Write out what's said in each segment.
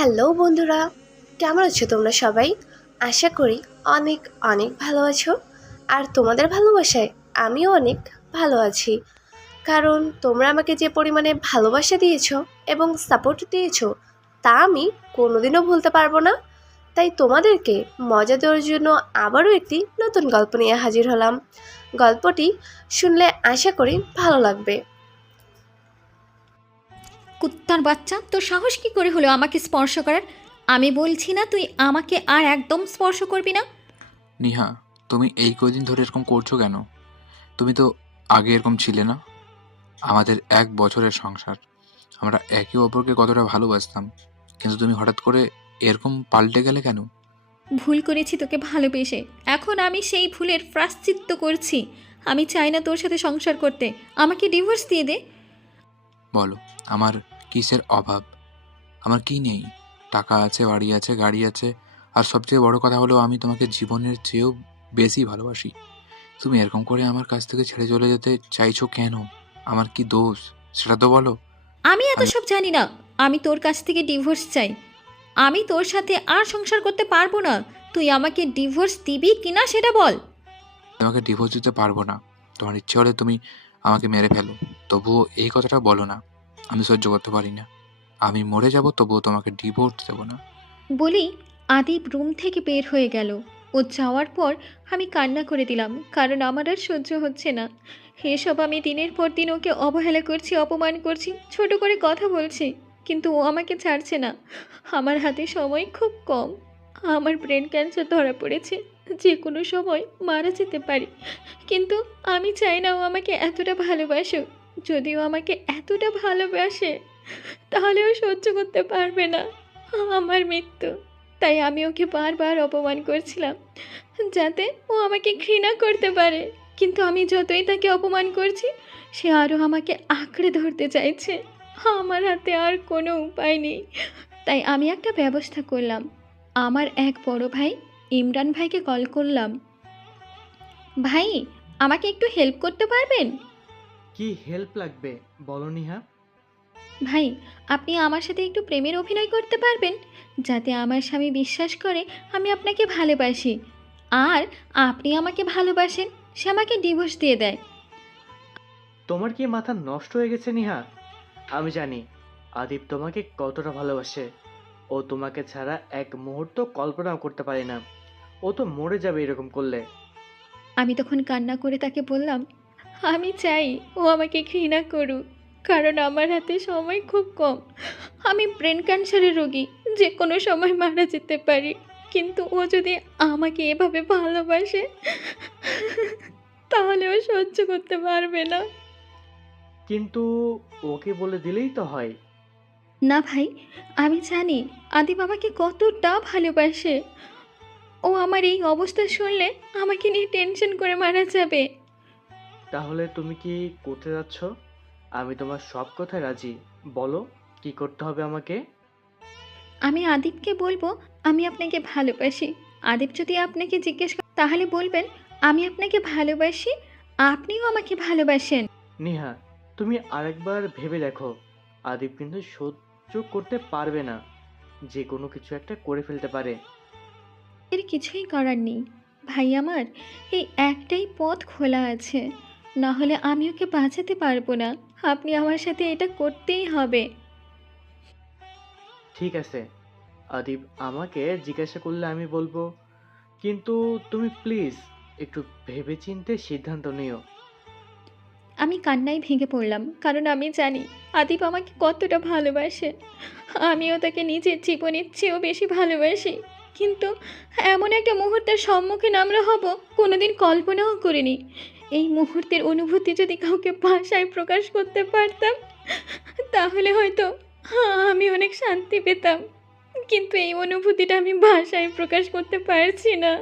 Hello বন্ধুরা, কেমন আছো তোমরা সবাই? আশা করি অনেক অনেক ভালো আছো। আর তোমাদের ভালোবাসায় আমিও অনেক ভালো আছি, কারণ তোমরা আমাকে যে পরিমাণে ভালোবাসা দিয়েছো এবং সাপোর্ট দিয়েছো তা আমি কোনোদিনও ভুলতে পারবো না। তাই তোমাদেরকে মজা দেওয়ার জন্য আবারও একটি নতুন গল্প নিয়ে হাজির হলাম। গল্পটি শুনলে আশা করি ভালো লাগবে। কুত্তার বাচ্চা, তোর সাহস কি করে হলো আমাকে স্পর্শ করার? আমি বলছি না তুই আমাকে আর একদম স্পর্শ করবি না। নিহা, তুমি এই কয়দিন ধরে এরকম করছো কেন? তুমি তো আগে এরকম ছিলে না। আমাদের 1 বছরের সংসার, আমরা একে অপরকে কতটা ভালোবাসতাম, কিন্তু তুমি হঠাৎ করে এরকম পাল্টে গেলে কেন? ভুল করেছি তোকে ভালোবেসে, এখন আমি সেই ভুলের প্রায়শ্চিত্ত করছি। আমি চাই না তোর সাথে সংসার করতে, আমাকে ডিভোর্স দিয়ে দে। বলো, আমার কিসের অভাব? আমার কি নেই? টাকা আছে, বাড়ি আছে, গাড়ি আছে, আর সবচেয়ে বড় কথা হলো আমি তোমাকে জীবনের চেয়েও বেশি ভালোবাসি। তুমি এরকম করে আমার কাছ থেকে ছেড়ে চলে যেতে চাইছো কেন? আমার কি দোষ সেটা তো বলো। আমি এত আমি সব জানি না। আমি তোর কাছ থেকে ডিভোর্স চাই। আমি তোর সাথে আর সংসার করতে পারবো না। তুই আমাকে ডিভোর্স দিবি কিনা সেটা বল। তোমাকে ডিভোর্স দিতে পারবো না। তোমার ইচ্ছে হলে তুমি আমাকে মেরে ফেলো, তবুও এই কথাটা বলো না। আমি সহ্য করতে পারি না। আমি মরে যাব, তবুও তোমাকে ডিভোর্স দেবো না। বলেই আদিব রুম থেকে বের হয়ে গেল। ও যাওয়ার পর আমি কান্না করে দিলাম, কারণ আমার আর সহ্য হচ্ছে না। এসব আমি দিনের পর দিন ওকে অবহেলা করছি, অপমান করছি, ছোট করে কথা বলছি, কিন্তু ও আমাকে ছাড়ছে না। আমার হাতে সময় খুব কম। আমার ব্রেন ক্যান্সার ধরা পড়েছে, যে কোনো সময় মারা যেতে পারি। কিন্তু আমি চাই না ও আমাকে এতটা ভালোবাসুক। যদিও আমাকে এতটা ভালোবাসে, তাহলে ও সহ্য করতে পারবে না আমার মৃত্যু। তাই আমি ওকে বারবার অপমান করছিলাম, যাতে ও আমাকে ঘৃণা করতে পারে। কিন্তু আমি যতই তাকে অপমান করছি, সে আরও আমাকে আঁকড়ে ধরতে চাইছে। আমার হাতে আর কোনো উপায় নেই। তাই আমি একটা ব্যবস্থা করলাম। আমার এক বড় ভাই ইমরান ভাইকে কল করলাম। ভাই, আমাকে একটু হেল্প করতে পারবেন? কি হেল্প লাগবে বলো নিহা। ভাই, আপনি আমার সাথে একটু প্রেমের অভিনয় করতে পারবেন, যাতে আমার স্বামী বিশ্বাস করে আমি আপনাকে ভালোবাসি, আর আপনি আমাকে ভালোবাসেন, সে আমাকে ডিভোর্স দিয়ে দেয়। তোমার কি মাথা নষ্ট হয়ে গেছে নিহা? আমি জানি আদিপ তোমাকে কতটা ভালোবাসে। ও তোমাকে ছাড়া এক মুহূর্ত কল্পনাও করতে পারে না। ও তো মরে যাবে এরকম করলে। আমি তখন কান্না করে তাকে বললাম, আমি চাই ও আমাকে ঘৃণা করুক, কারণ আমার হাতে সময় খুব কম। আমি ব্রেন ক্যান্সারের রোগী, যে কোনো সময় মারা যেতে পারি। কিন্তু ও যদি আমাকে এভাবে ভালোবাসে, তাহলে ও সহ্য করতে পারবে না। কিন্তু ওকে বলে দিলেই তো হয়। না ভাই, আমি জানি আদিব আমাকে কতটা ভালোবাসে। ও আমার এই অবস্থা শুনলে আমাকে নিয়ে টেনশন করে মারা যাবে। তাহলে তুমি কি করতে যাচ্ছ? আমি তোমার সব কথায় রাজি। বলো, কি করতে হবে আমাকে? আমি আদিবকে বলবো আমি আপনাকে ভালোবাসি। আদিব যদি আপনাকে জিজ্ঞেস করে তাহলে বলবেন আমি আপনাকে ভালোবাসি, আপনিও আমাকে ভালোবাসেন। নিহা, তুমি আরেকবার ভেবে দেখো। আদিপ কিন্তু সহ্য করতে পারবে না। যে কোনো কিছু একটা করে ফেলতে পারে। এর কিছুই করার নেই। ভাই আমার, এই একটাই পথ খোলা আছে, না হলে আমি ওকে বাঁচাতে পারবো না। আপনি আমার সাথে এটা করতেই হবে। ঠিক আছে, আদিপ আমাকে জিজ্ঞাসা করলে আমি বলবো। কিন্তু তুমি প্লিজ একটু ভেবেচিন্তে সিদ্ধান্ত নিও। আমি কান্নায় ভেঙে পড়লাম, কারণ আমি জানি আদিপ আমাকে কতটা ভালোবাসে। আমিও তাকে নিজের জীবনের চেয়েও বেশি ভালোবাসি। কিন্তু এমন একটা মুহূর্তের সম্মুখীন আমরা হব, কোনোদিন কল্পনাও করিনি। এই মুহূর্তের অনুভূতি যদি কাউকে ভাষায় প্রকাশ করতে পারতাম, তাহলে হয়তো আমি অনেক শান্তি পেতাম। কিন্তু এই অনুভূতিটা আমি ভাষায় প্রকাশ করতে পারছি না,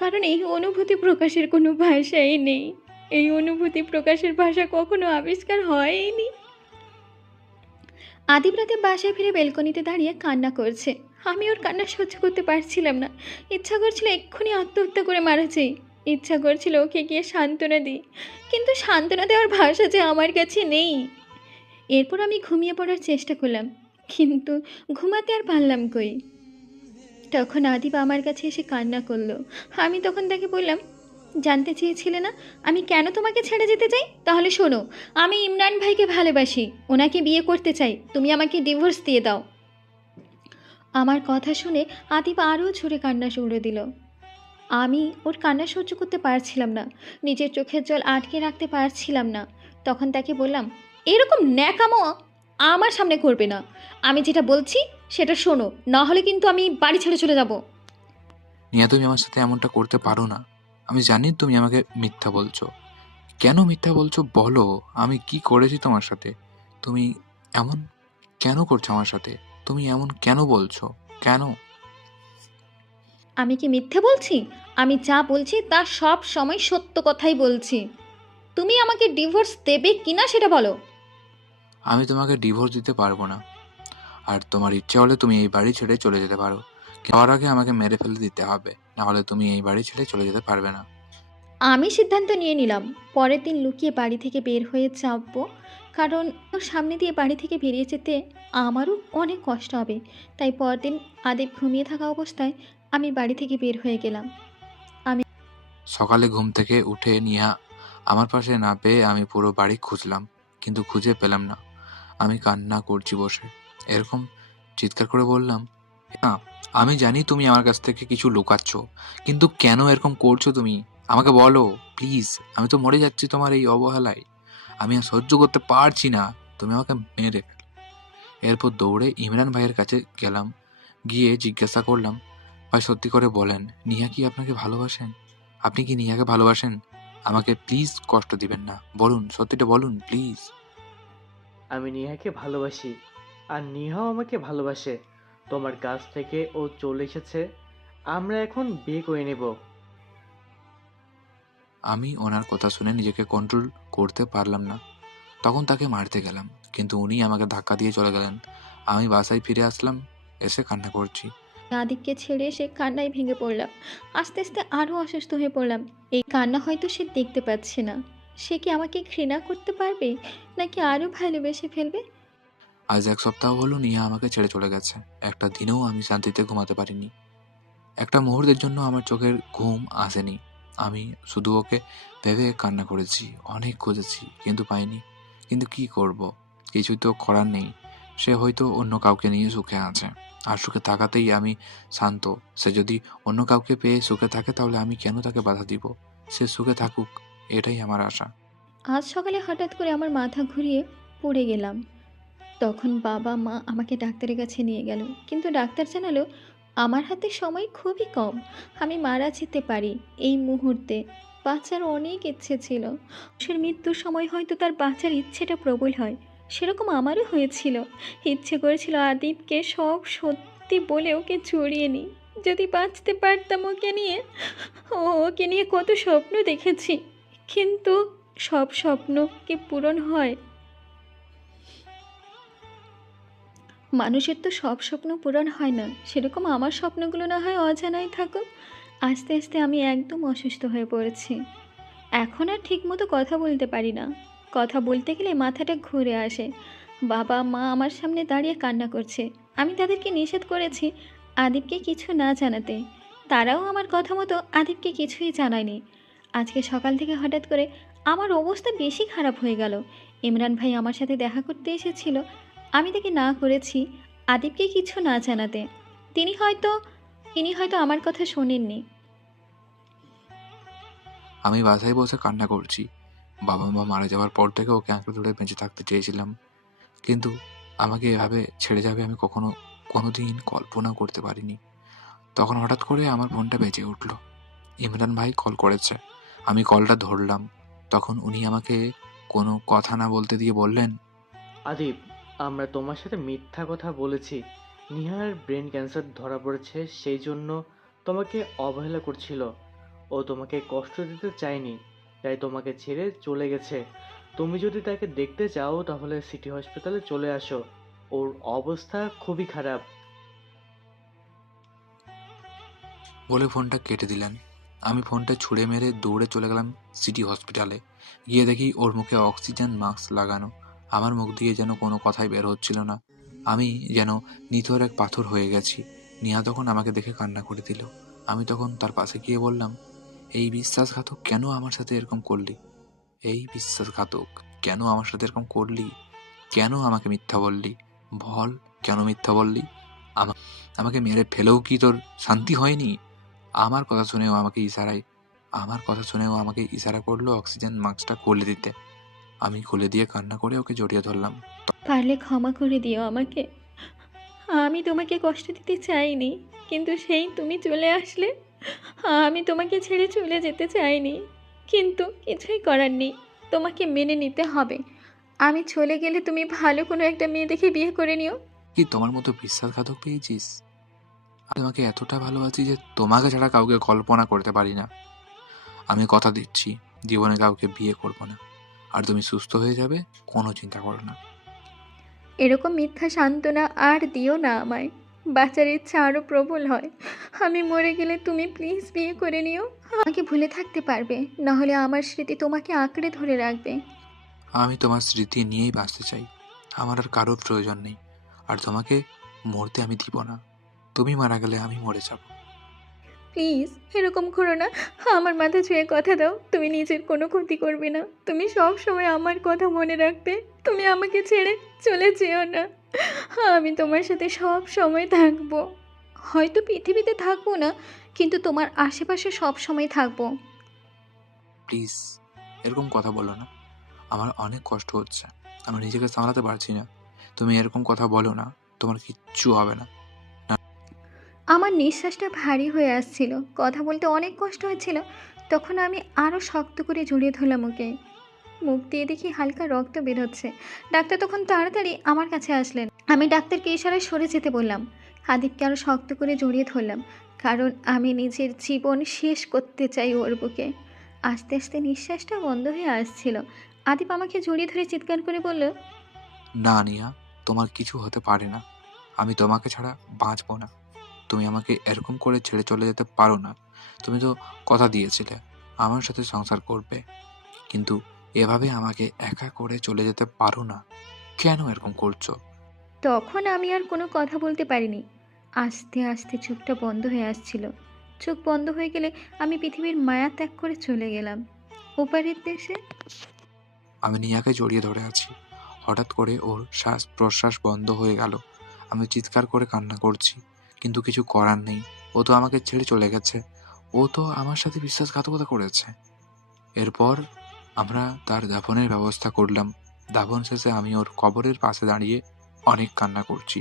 কারণ এই অনুভূতি প্রকাশের কোনো ভাষাই নেই। এই অনুভূতি প্রকাশের ভাষা কখনো আবিষ্কার হয়নি। আদিব রাতে বাসায় ফিরে বেলকনিতে দাঁড়িয়ে কান্না করছে। আমি ওর কান্না সহ্য করতে পারছিলাম না। ইচ্ছা করছিল এক্ষুনি আত্মহত্যা করে মারা যাই। ইচ্ছা করছিল ওকে গিয়ে সান্ত্বনা দিই, কিন্তু সান্ত্বনা দেওয়ার ভাষা যে আমার কাছে নেই। এরপর আমি ঘুমিয়ে পড়ার চেষ্টা করলাম, কিন্তু ঘুমাতে আর পারলাম কই। তখন আদিব আমার কাছে এসে কান্না করলো। আমি তখন তাকে বললাম, জানতে চেয়েছিলে না আমি কেন তোমাকে ছেড়ে যেতে চাই? তাহলে শোনো, আমি ইমরান ভাইকে ভালোবাসি, ওনাকে বিয়ে করতে চাই, তুমি আমাকে ডিভোর্স দিয়ে দাও। আমার কথা শুনে আদিব আরও জোরে কান্না শুরু দিল। আমি ওর কান্না সহ্য করতে পারছিলাম না, নিজের চোখের জল আটকে রাখতে পারছিলাম না। তখন তাকে বললাম, এরকম ন্যাকামো আমার সামনে করবে না, আমি যেটা বলছি সেটা শোনো, না হলে কিন্তু আমি বাড়ি ছেড়ে চলে যাব। নিয়া, তুমি আমার সাথে এমনটা করতে পারো না। আমি জানি তুমি আমাকে মিথ্যা বলছো। কেন মিথ্যা বলছো বলো? আমি কি করেছি তোমার সাথে? তুমি এমন কেন করছো আমার সাথে? তুমি এমন কেন বলছো? কেন? আমি কি মিথ্যে বলছি? আমি যা বলছি তা সব সময় সত্য কথাই বলছি। তুমি আমাকে ডিভোর্স দেবে কিনা সেটা বলো। আমি তোমাকে ডিভোর্স দিতে পারবো না। আর তোমার ইচ্ছে হলে তুমি এই বাড়ি ছেড়ে চলে যেতে পারো। যাওয়ার আগে আমাকে মেরে ফেলে দিতে হবে, না হলে তুমি এই বাড়ি ছেড়ে চলে যেতে পারবে না। আমি সিদ্ধান্ত নিয়ে নিলাম, পরের দিন লুকিয়ে বাড়ি থেকে বের হয়ে যাবো, কারণ ওর সামনে দিয়ে বাড়ি থেকে বেরিয়ে যেতে আমারও অনেক কষ্ট হবে। তাই পরদিন আদিব ঘুমিয়ে থাকা অবস্থায় আমি বাড়ি থেকে বের হয়ে গেলাম। আমি সকালে ঘুম থেকে উঠে নিহা আমার পাশে না পেয়ে আমি পুরো বাড়ি খুঁজলাম, কিন্তু খুঁজে পেলাম না। আমি কান্না করছি বসে, এরকম চিৎকার করে বললাম, না, আমি জানি তুমি আমার কাছ থেকে কিছু লুকাচ্ছ, কিন্তু কেন এরকম করছো তুমি? আমাকে বলো প্লিজ। আমি তো মরে যাচ্ছি তোমার এই অবহেলায়। আমি আর সহ্য করতে পারছি না। তুমি আমাকে মেরে ফেলো। এরপর দৌড়ে ইমরান ভাইয়ের কাছে গেলাম। গিয়ে জিজ্ঞাসা করলাম, ভাই সত্যি করে বলেন, নিহা কি আপনাকে ভালোবাসেন? আপনি কি নিহাকে ভালোবাসেন? আমাকে প্লিজ কষ্ট দিবেন না, বলুন, সত্যিটা বলুন প্লিজ। আমি নিহাকে ভালোবাসি, আর নিহাও আমাকে ভালোবাসে। তোমার কাছ থেকে ও চলে এসেছে, আমরা এখন বিয়ে করে নেব। আমি ওনার কথা শুনে নিজেকে কন্ট্রোল করতে পারলাম না। তখন তাকে মারতে গেলাম, কিন্তু উনি আমাকে ধাক্কা দিয়ে চলে গেলেন। আমি বাসায় ফিরে আসলাম, এসে কান্না করছি। আদিবকে ছেড়ে এসে কান্নায় ভেঙে পড়লাম। আস্তে আস্তে আরও অসুস্থ হয়ে পড়লাম। এই কান্না হয়তো সে দেখতে পাচ্ছে না। সে কি আমাকে ঘৃণা করতে পারবে, নাকি আরও ভালোবেসে ফেলবে? আজ 1 সপ্তাহ হলো নিহা আমাকে ছেড়ে চলে গেছে। একটা দিনেও আমি শান্তিতে ঘুমাতে পারিনি। একটা মুহূর্তের জন্য আমার চোখের ঘুম আসেনি। আমি শুধু ওকে ভেবে কান্না করেছি, অনেক খুঁজেছি, কিন্তু পাইনি। কিন্তু কি করব? কিছুই তো করার নেই। সে হয়তো অন্য কাউকে নিয়ে সুখে আছে। আর সুখে থাকাতেই আমি শান্ত। সে যদি অন্য কাউকে পেয়ে সুখে থাকে, তাহলে আমি কেন তাকে বাধা দিব? সে সুখে থাকুক, এটাই আমার আশা। আজ সকালে হঠাৎ করে আমার মাথা ঘুরিয়ে পড়ে গেলাম। তখন বাবা মা আমাকে ডাক্তারের কাছে নিয়ে গেল, কিন্তু ডাক্তার জানালো আমার হাতে সময় খুবই কম, আমি মারা যেতে পারি এই মুহূর্তে। বাঁচার অনেক ইচ্ছে ছিল। সে মৃত্যুর সময় হয়তো তার বাঁচার ইচ্ছেটা প্রবল হয়, সেরকম আমারও হয়েছিল। ইচ্ছে করেছিল আদিবকে সব সত্যি বলে ওকে জড়িয়ে নিই, যদি বাঁচতে পারতাম ওকে নিয়ে। ওকে নিয়ে কত স্বপ্ন দেখেছি, কিন্তু সব স্বপ্ন কি পূরণ হয়? মানুষের তো সব স্বপ্ন পূরণ হয় না, সেরকম আমার স্বপ্নগুলো না হয় অজানাই থাকুক। আস্তে আস্তে আমি একদম অসুস্থ হয়ে পড়েছি। এখন আর ঠিকমতো কথা বলতে পারি না। কথা বলতে গেলে মাথাটা ঘুরে আসে। বাবা মা আমার সামনে দাঁড়িয়ে কান্না করছে। আমি তাদেরকে নিষেধ করেছি আদিবকে কিছু না জানাতে। তারাও আমার কথা মতো আদিবকে কিছুই জানায়নি। আজকে সকাল থেকে হঠাৎ করে আমার অবস্থা বেশি খারাপ হয়ে গেল। ইমরান ভাই আমার সাথে দেখা করতে এসেছিল। আমি তাকে না করেছি আদিবকে কিছু না জানাতে। তিনি হয়তো তিনি হয়তো আমার কথা শোনেননি। আমি বাসায় বসে কান্না করছি। বাবা মা মারা যাওয়ার পর থেকে ওকে আঁকড়ে ধরে বেঁচে থাকতে চেয়েছিলাম, কিন্তু আমাকে এভাবে ছেড়ে যাবে আমি কোনোদিন কল্পনা করতে পারিনি। তখন হঠাৎ করে আমার ফোনটা বেজে উঠল। ইমরান ভাই কল করেছে। আমি কলটা ধরলাম। তখন উনি আমাকে কোনো কথা না বলতে দিয়ে বললেন, আদিব, আমরা তোমার সাথে মিথ্যা কথা বলেছি। নিহার ব্রেন ক্যান্সার ধরা পড়েছে, সেই জন্য তোমাকে অবহেলা করছিল। ও তোমাকে কষ্ট দিতে চায়নি, তাই তোমাকে ছেড়ে চলে গেছে। তুমি যদি তাকে দেখতে চাও তাহলে সিটি হসপিটালে চলে আসো, ওর অবস্থা খুবই খারাপ। বলে ফোনটা কেটে দিলেন। আমি ফোনটা ছুঁড়ে মেরে দৌড়ে চলে গেলাম সিটি হসপিটালে। গিয়ে দেখি ওর মুখে অক্সিজেন মাস্ক লাগানো। আমার মুখ দিয়ে যেন কোনো কথাই বের হচ্ছিল না। আমি যেন নিথর এক পাথর হয়ে গেছি। নিহা তখন আমাকে দেখে কান্না করে দিল। আমি তখন তার পাশে গিয়ে বললাম, এই বিশ্বাসঘাতক কেন আমার সাথে এরকম করলি? এই বিশ্বাসঘাতক কেন আমার সাথে এরকম করলি? কেন আমাকে মিথ্যা বললি? বল, কেন মিথ্যা বললি? আমা- আমাকে মেরে ফেলেও কি তোর শান্তি হয়নি? আমার কথা শুনেও আমাকে ইশারা করলো অক্সিজেন মাস্কটা খুলে দিতে। আমি খুলে দিয়ে কান্না করে ওকে জড়িয়ে ধরলাম। পারলে ক্ষমা করে দিও আমাকে। আমি তোমাকে কষ্ট দিতে চাইনি, কিন্তু সেই তুমি চলে আসলে। আমি তোমাকে ছেড়ে চলে যেতে চাইনি, কিন্তু কিছুই করার নেই, তোমাকে মেনে নিতে হবে। আমি চলে গেলে তুমি ভালো কোনো একটা মেয়ে দেখে বিয়ে করে নিও। কি তোমার মতো বিশ্বাসঘাতক পেয়েছিস? আমি তোমাকে এতটা ভালোবাসি যে তোমাকে ছাড়া কাউকে কল্পনা করতে পারি না। আমি কথা দিচ্ছি, জীবনে কাউকে বিয়ে করব না। আর তুমি সুস্থ হয়ে যাবে, কোনো চিন্তা করো না। এরকম মিথ্যা সান্ত্বনা আর দিও না আমায়। বাঁচার ইচ্ছা আরও প্রবল হয়। আমি মরে গেলে তুমি প্লিজ বিয়ে করে নিও। আমাকে ভুলে থাকতে পারবে, নাহলে আমার স্মৃতি তোমাকে আঁকড়ে ধরে রাখবে। আমি তোমার স্মৃতি নিয়েই বাঁচতে চাই। আমার আর কারোর প্রয়োজন নেই। আর তোমাকে মরতে আমি দিব না। তুমি মারা গেলে আমি মরে যাব। প্লিজ এরকম করো না। আমার মাথা ছুঁয়ে কথা দাও, তুমি নিজের কোনো ক্ষতি করবে না। তুমি সব সময় আমার কথা মনে রাখবে। তুমি আমাকে ছেড়ে চলে যেও না। আমি তোমার সাথে সব সময় থাকবো। হয়তো পৃথিবীতে থাকবো না, কিন্তু তোমার আশেপাশে সব সময় থাকবো। প্লিজ, এরকম কথা বলো না। আমার অনেক কষ্ট হচ্ছে। আমি নিজেকে সামলাতে পারছি না। তুমি এরকম কথা বলো না। তোমার কিচ্ছু হবে না। আমার নিঃশ্বাসটা ভারী হয়ে আসছিল, কথা বলতে অনেক কষ্ট হচ্ছিল। তখন আমি আরও শক্ত করে জড়িয়ে ধরলাম ওকে। মুখ দিয়ে দেখি হালকা রক্ত বেরোচ্ছে। ডাক্তার তখন তাড়াতাড়ি আমার কাছে আসলেন। আমি ডাক্তারকে ইশারায় সরে যেতে বললাম। আদিবকে আরও শক্ত করে জড়িয়ে ধরলাম, কারণ আমি নিজের জীবন শেষ করতে চাই ওর বুকে। আস্তে আস্তে নিঃশ্বাসটা বন্ধ হয়ে আসছিল। আদিব আমাকে জড়িয়ে ধরে চিৎকার করে বলল, না নিয়া, তোমার কিছু হতে পারে না। আমি তোমাকে ছাড়া বাঁচবো না। তুমি আমাকে এরকম করে ছেড়ে চলে যেতে পারো না। তুমি তো কথা দিয়েছিলে আমার সাথে সংসার করবে, কিন্তু এভাবে আমাকে একা করে চলে যেতে পারো না। কেন এরকম করছো? তখন আমি আর কোনো কথা বলতে পারিনি। আস্তে আস্তে চোখটা বন্ধ হয়ে আসছিল। চোখ বন্ধ হয়ে গেলে আমি পৃথিবীর মায়া ত্যাগ করে চলে গেলাম ওপারের দেশে। আমি নিয়াকে জড়িয়ে ধরে আছি। হঠাৎ করে ওর শ্বাস প্রশ্বাস বন্ধ হয়ে গেল। আমি চিৎকার করে কান্না করছি, কিন্তু কিছু করার নেই। ও তো আমাকে ছেড়ে চলে গেছে। ও তো আমার সাথে বিশ্বাসঘাতকতা করেছে। এরপর আমরা তার দাফনের ব্যবস্থা করলাম। দাফন শেষে আমি ওর কবরের পাশে দাঁড়িয়ে অনেক কান্না করছি।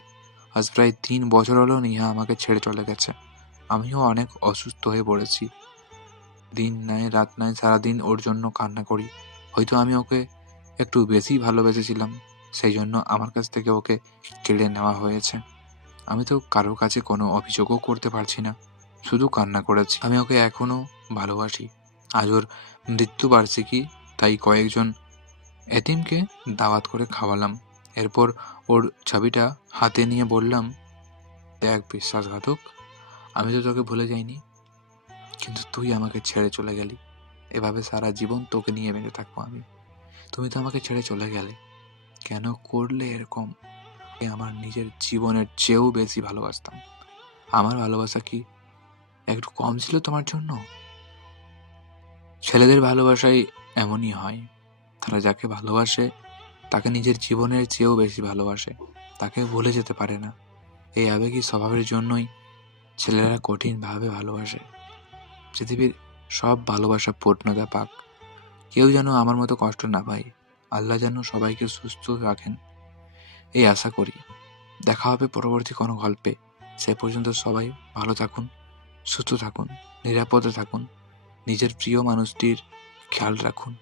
আজ প্রায় 3 বছর হলো নিহা আমাকে ছেড়ে চলে গেছে। আমিও অনেক অসুস্থ হয়ে পড়েছি। দিন নাই রাত নাই সারাদিন ওর জন্য কান্না করি। হয়তো আমি ওকে একটু বেশি ভালোবেসেছিলাম, সেই জন্য আমার কাছ থেকে ওকে কেড়ে নেওয়া হয়েছে। আমি তো কারোর কাছে কোনো অভিযোগও করতে পারছি না, শুধু কান্না করেছি। আমি ওকে এখনো ভালোবাসি। আজ ওর মৃত্যুবার্ষিকী, তাই কয়েকজন এতিমকে দাওয়াত করে খাওয়ালাম। এরপর ওর ছবিটা হাতে নিয়ে বললাম, দেখ বিশ্বাসঘাতক, আমি তো তোকে ভুলে যাইনি, কিন্তু তুই আমাকে ছেড়ে চলে গেলি। এভাবে সারা জীবন তোকে নিয়ে বেঁচে থাকবো আমি। তুমি তো আমাকে ছেড়ে চলে গেলে। কেন করলে এরকম? আমার নিজের জীবনের চেয়েও বেশি ভালোবাসতাম। আমার ভালোবাসা কি একটু কম ছিল তোমার জন্য? ছেলেদের ভালোবাসাই এমনই হয়। তারা যাকে ভালোবাসে তাকে নিজের জীবনের চেয়েও বেশি ভালোবাসে, তাকে ভুলে যেতে পারে না। এই আবেগী স্বভাবের জন্যই ছেলেরা কঠিনভাবে ভালোবাসে। পৃথিবীর সব ভালোবাসা পূর্ণতা পাক। কেউ যেন আমার মতো কষ্ট না পায়। আল্লাহ যেন সবাইকে সুস্থ রাখেন, এই আশা করি। দেখা হবে পরবর্তী কোনো গল্পে। সে পর্যন্ত সবাই ভালো থাকুন, সুস্থ থাকুন, নিরাপদে থাকুন, নিজের প্রিয় মানুষটির খেয়াল রাখুন।